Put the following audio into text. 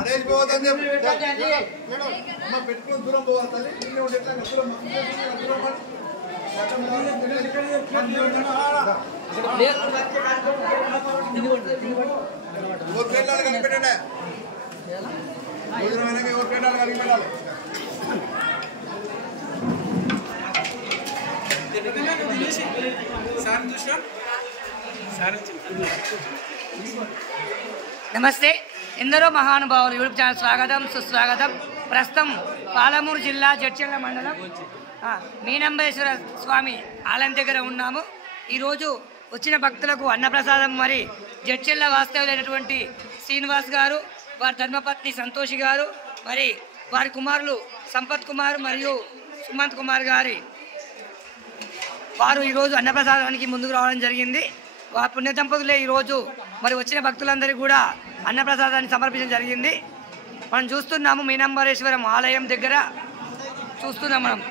అడేసిపోవద్దని పెట్టుకుని దూరం పోవాలి కనిపెట్టండి కనిపెట్టాలి నమస్తే ఎందరో మహానుభావులు యూట్యూబ్ ఛానల్ స్వాగతం సుస్వాగతం. ప్రస్తుతం పాలమూరు జిల్లా జడ్చర్ల మండలం మీనంబేశ్వర స్వామి ఆలయం దగ్గర ఉన్నాము. ఈరోజు వచ్చిన భక్తులకు అన్నప్రసాదం మరి జడ్చర్ల వాస్తవులైనటువంటి శ్రీనివాస్ గారు, వారి ధర్మపత్ని సంతోషి గారు, మరి వారి కుమారులు సంపత్ కుమార్ మరియు సుమంత్ కుమార్ గారి వారు ఈరోజు అన్నప్రసాదానికి ముందుకు రావడం జరిగింది. వారి పుణ్య దంపతులే ఈరోజు మరి వచ్చిన భక్తులందరికీ కూడా అన్నప్రసాదాన్ని సమర్పించడం జరిగింది. మనం చూస్తున్నాము మీనంబరేశ్వరం ఆలయం దగ్గర చూస్తున్నాం మనం.